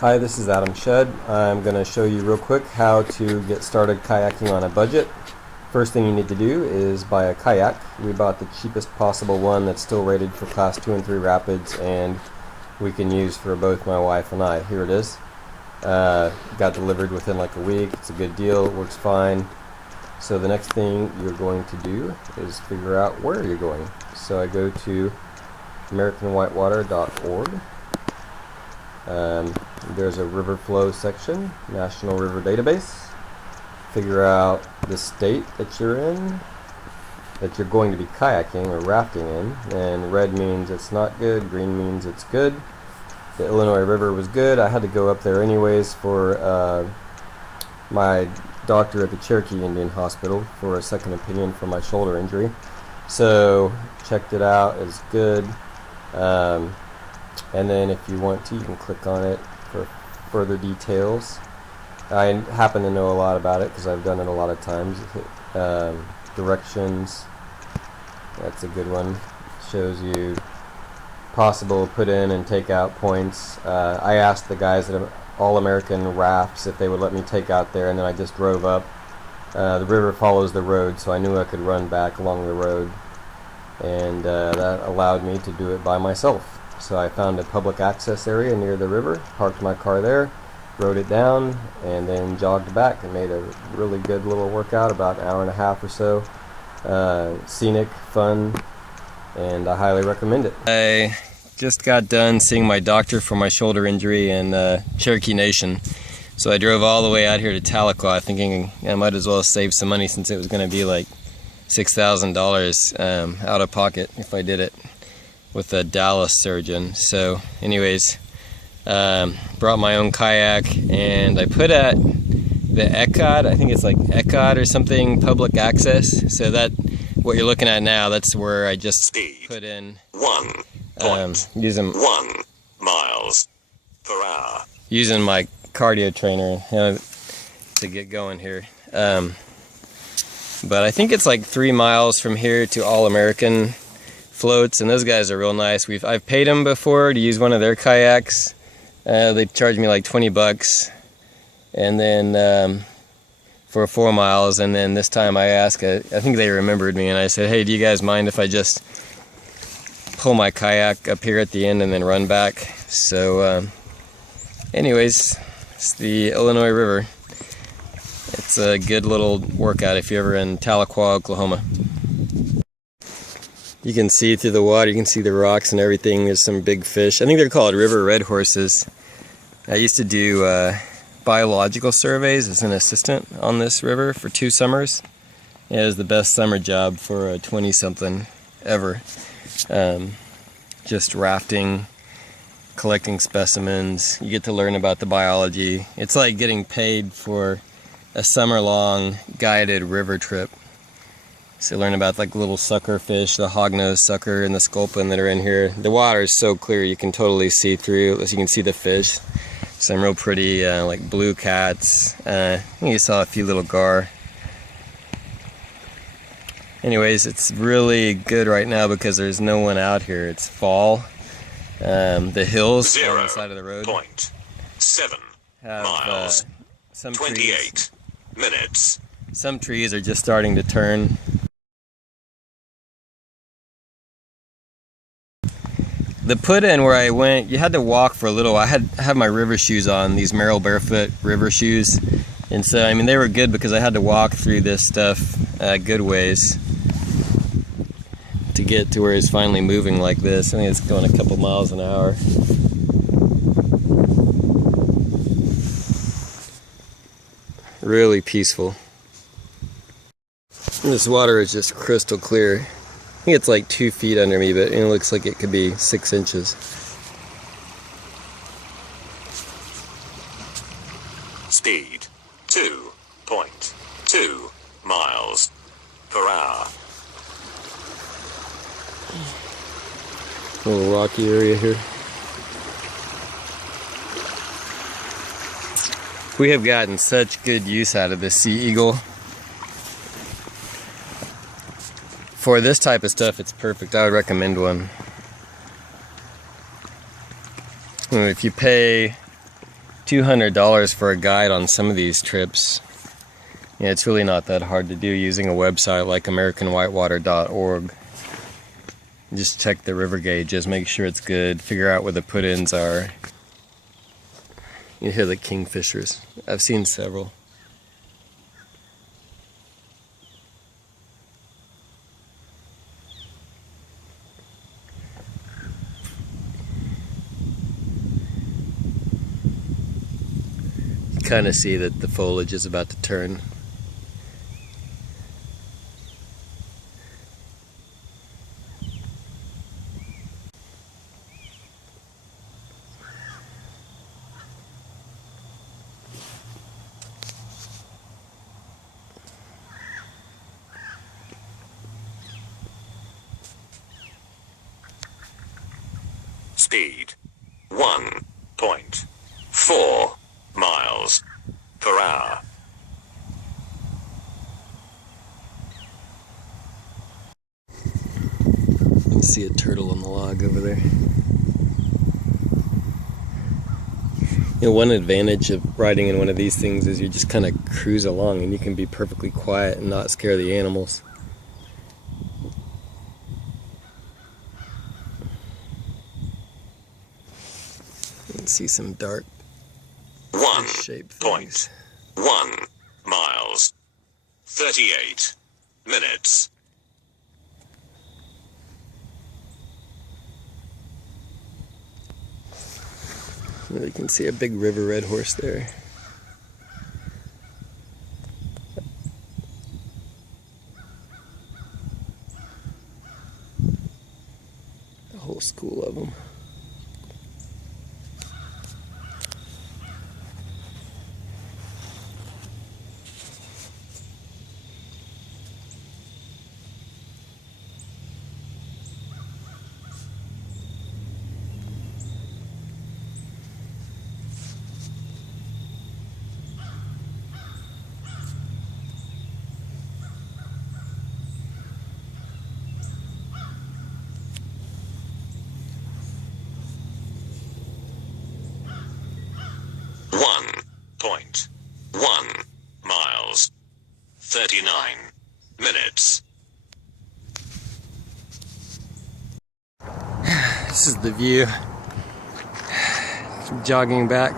Hi, this is Adam Shedd. I'm going to show you real quick how to get started kayaking on a budget. First thing you need to do is buy a kayak. We bought the cheapest possible one that's still rated for class 2 and 3 rapids, and we can use for both my wife and I. Here it is. Got delivered within like a week. It's a good deal. It works fine. So the next thing you're going to do is figure out where you're going. So I go to AmericanWhitewater.org. There's a river flow section, National River Database. Figure out the state that you're in, that you're going to be kayaking or rafting in, and red means it's not good, green means it's good. The Illinois River was good. I had to go up there anyways for my doctor at the Cherokee Indian Hospital for a second opinion for my shoulder injury. So checked it out, it's good. And then if you want to, you can click on it for further details. I happen to know a lot about it because I've done it a lot of times. Directions, that's a good one. Shows you possible put in and take out points. I asked the guys at All American Rafts if they would let me take out there, and then I just drove up. The river follows the road, so I knew I could run back along the road, and that allowed me to do it by myself. So I found a public access area near the river, parked my car there, rode it down, and then jogged back and made a really good little workout, about an hour and a half or so. Scenic, fun, and I highly recommend it. I just got done seeing my doctor for my shoulder injury in Cherokee Nation. So I drove all the way out here to Tahlequah thinking I might as well save some money since it was going to be like $6,000 out of pocket if I did it with a Dallas surgeon. So anyways, brought my own kayak, and I put at the ECOT, I think it's like ECOT or something, public access. So that, what you're looking at now, that's where I just put in 1.1 miles per hour. Using my cardio trainer to get going here. But I think it's like 3 miles from here to All American Floats, and those guys are real nice. I've paid them before to use one of their kayaks. They charged me like $20, and then for 4 miles. And then this time I asked, I think they remembered me, and I said, "Hey, do you guys mind if I just pull my kayak up here at the end and then run back?" So, anyways, it's the Illinois River. It's a good little workout if you're ever in Tahlequah, Oklahoma. You can see through the water, you can see the rocks and everything. There's some big fish. I think they're called river red horses. I used to do biological surveys as an assistant on this river for 2 summers. It was the best summer job for a 20-something ever. Just rafting, collecting specimens. You get to learn about the biology. It's like getting paid for a summer-long guided river trip. So learn about like little sucker fish, the hognose sucker and the sculpin that are in here. The water is so clear you can totally see through, so you can see the fish. Some real pretty like blue cats. I think you saw a few little gar. Anyways, it's really good right now because there's no one out here. It's fall. The hills on the side of the road 0.7 have miles, some 28 minutes. Some trees are just starting to turn. The put-in where I went, you had to walk for a little. I had my river shoes on, these Merrell Barefoot river shoes. And so, I mean, they were good because I had to walk through this stuff good ways to get to where it's finally moving like this. I think it's going a couple miles an hour. Really peaceful. And this water is just crystal clear. I think it's like 2 feet under me, but it looks like it could be 6 inches. Speed 2.2 miles per hour. A little rocky area here. We have gotten such good use out of this Sea Eagle. For this type of stuff, it's perfect. I would recommend one. If you pay $200 for a guide on some of these trips. Yeah, it's really not that hard to do using a website like AmericanWhitewater.org. Just check the river gauges, make sure it's good, figure out where the put-ins are. You hear the kingfishers. I've seen several. You kind of see that the foliage is about to turn. Speed 1.4 miles per hour. You can see a turtle on the log over there. You know, one advantage of riding in one of these things is you just kind of cruise along and you can be perfectly quiet and not scare the animals. You can see some dark shaped things. 1.1 miles 38 minutes. You can see a big river red horse there. A whole school of them. Point 1 miles 39 minutes. This is the view. Jogging back.